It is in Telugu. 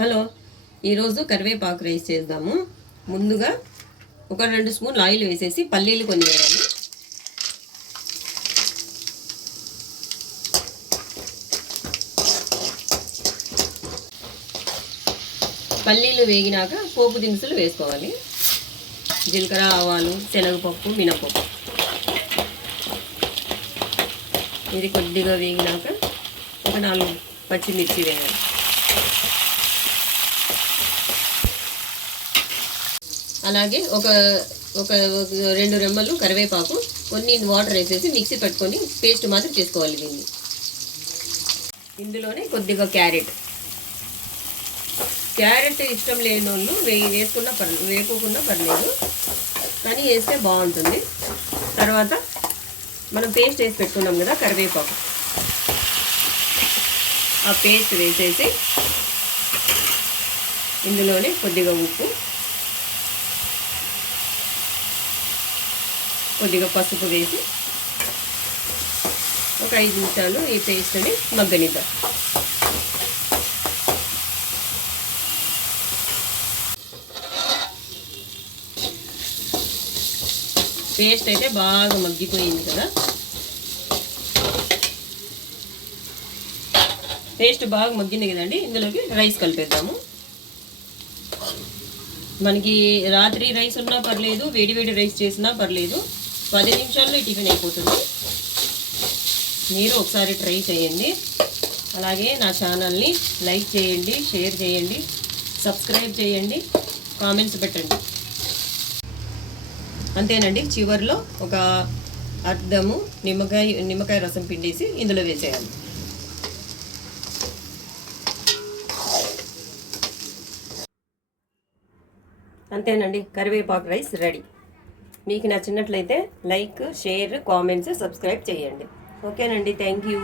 హలో, ఈరోజు కరివేపాకు రైస్ చేద్దాము. ముందుగా ఒక 2 స్పూన్లు ఆయిల్ వేసేసి పల్లీలు కొన్ని వేయాలి. పల్లీలు వేగినాక పోపు దినుసులు వేసుకోవాలి. జీలకర్ర, ఆవాలు, శనగపప్పు, మినపప్పు. ఇది కొద్దిగా వేగినాక ఒక 4 పచ్చిమిర్చి వేయాలి. అలాగే ఒక 2 రెమ్మలు కరివేపాకు, కొన్ని వాటర్ వేసేసి మిక్సీ పెట్టుకొని పేస్ట్ మాత్రం చేసుకోవాలి. దీన్ని ఇందులోనే కొద్దిగా క్యారెట్ ఇష్టం లేని వాళ్ళు వేయకుండా పర్లేదు, కానీ వేస్తే బాగుంటుంది. తర్వాత మనం పేస్ట్ వేసి పెట్టుకున్నాం కదా కరివేపాకు, ఆ పేస్ట్ వేసేసి ఇందులోనే కొద్దిగా ఉప్పు, కొద్దిగా పసుపు వేసి ఒక 5 నిమిషాలు ఈ పేస్ట్ని మగ్గనిద్దాం. పేస్ట్ అయితే బాగా మగ్గిపోయింది కదా. పేస్ట్ బాగా మగ్గింది కదండి. ఇందులోకి రైస్ కలిపేద్దాము. మనకి రాత్రి రైస్ ఉన్నా పర్లేదు, వేడి రైస్ చేసినా పర్లేదు, 10 నిమిషాల్లో ఈ టిఫిన్ అయిపోతుంది. మీరు ఒకసారి ట్రై చేయండి. అలాగే నా ఛానల్ని లైక్ చేయండి, షేర్ చేయండి, సబ్స్క్రైబ్ చేయండి, కామెంట్స్ పెట్టండి. అంతేనండి. చివరిలో ఒక అర్ధము నిమ్మకాయ రసం పిండేసి ఇందులో వేసేయాలి. అంతేనండి, కరివేపాకు రైస్ రెడీ. మీకు నచ్చినట్లయితే లైక్, షేర్, కామెంట్స్, సబ్స్క్రైబ్ చేయండి. ఓకేనండి, థ్యాంక్ యూ.